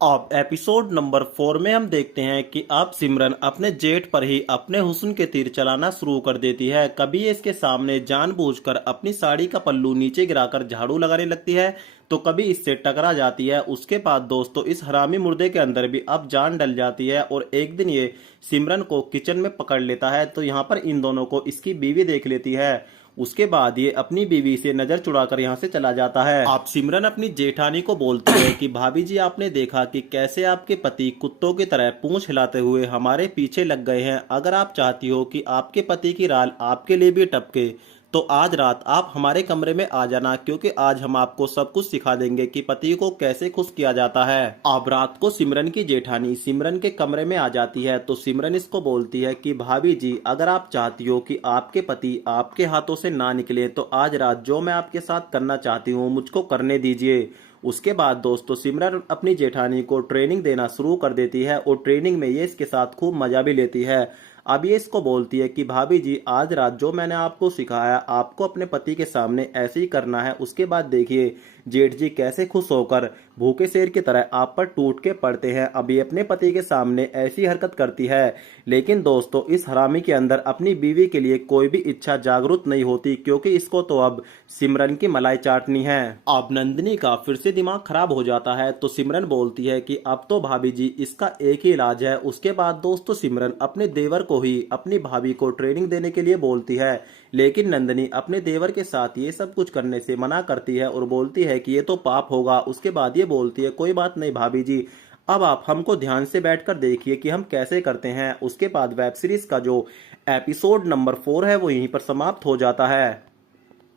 अब episode number 4 में हम देखते हैं कि अब सिमरन अपने जेठ पर ही अपने हुस्न के तीर चलाना शुरू कर देती है। कभी ये इसके सामने जानबूझकर अपनी साड़ी का पल्लू नीचे गिराकर झाड़ू लगाने लगती है, तो कभी इससे टकरा जाती है। उसके बाद दोस्तों इस हरामी मुर्दे के अंदर भी अब जान डल जाती है और एक दिन ये सिमरन को किचन में पकड़ लेता है। तो यहाँ पर इन दोनों को इसकी बीवी देख लेती है। उसके बाद ये अपनी बीवी से नजर चुराकर यहाँ से चला जाता है। आप सिमरन अपनी जेठानी को बोलती है कि भाभी जी, आपने देखा कि कैसे आपके पति कुत्तों की तरह पूंछ हिलाते हुए हमारे पीछे लग गए हैं। अगर आप चाहती हो कि आपके पति की राल आपके लिए भी टपके, तो आज रात आप हमारे कमरे में आ जाना, क्योंकि आज हम आपको सब कुछ सिखा देंगे कि पति को कैसे खुश किया जाता है। अब रात को सिमरन की जेठानी सिमरन के कमरे में आ जाती है। तो सिमरन इसको बोलती है कि भाभी जी, अगर आप चाहती हो कि आपके पति आपके हाथों से ना निकले, तो आज रात जो मैं आपके साथ करना चाहती हूँ मुझको करने दीजिए। उसके बाद दोस्तों सिमरन अपनी जेठानी को ट्रेनिंग देना शुरू कर देती है और ट्रेनिंग में ये इसके साथ खूब मजा भी लेती है। अब ये इसको बोलती है कि भाभी जी, आज रात जो मैंने आपको सिखाया आपको अपने पति के सामने ऐसे ही करना है। उसके बाद देखिए जेठ जी कैसे खुश होकर भूखे शेर की तरह आप पर टूट के पड़ते हैं। अब ये अपने पति के सामने ऐसी हरकत करती है। लेकिन दोस्तों इस हरामी के अंदर अपनी बीवी के लिए कोई भी इच्छा जागरूक नहीं होती, क्योंकि इसको तो अब सिमरन की मलाई चाटनी है। अब नंदिनी का फिर से दिमाग खराब हो जाता है। तो सिमरन बोलती है कि अब तो भाभी जी इसका एक ही इलाज है। उसके बाद दोस्तों सिमरन अपने देवर को ही अपनी भाभी को ट्रेनिंग देने के लिए बोलती है। लेकिन नंदिनी अपने देवर के साथ ये सब कुछ करने से मना करती है और बोलती है कि ये तो पाप होगा। उसके बाद ये बोलती है कोई बात नहीं भाभी जी, अब आप हमको ध्यान से बैठकर देखिए कि हम कैसे करते हैं। उसके बाद वेब सीरीज का जो एपिसोड नंबर 4 है वो यहीं पर समाप्त हो जाता है।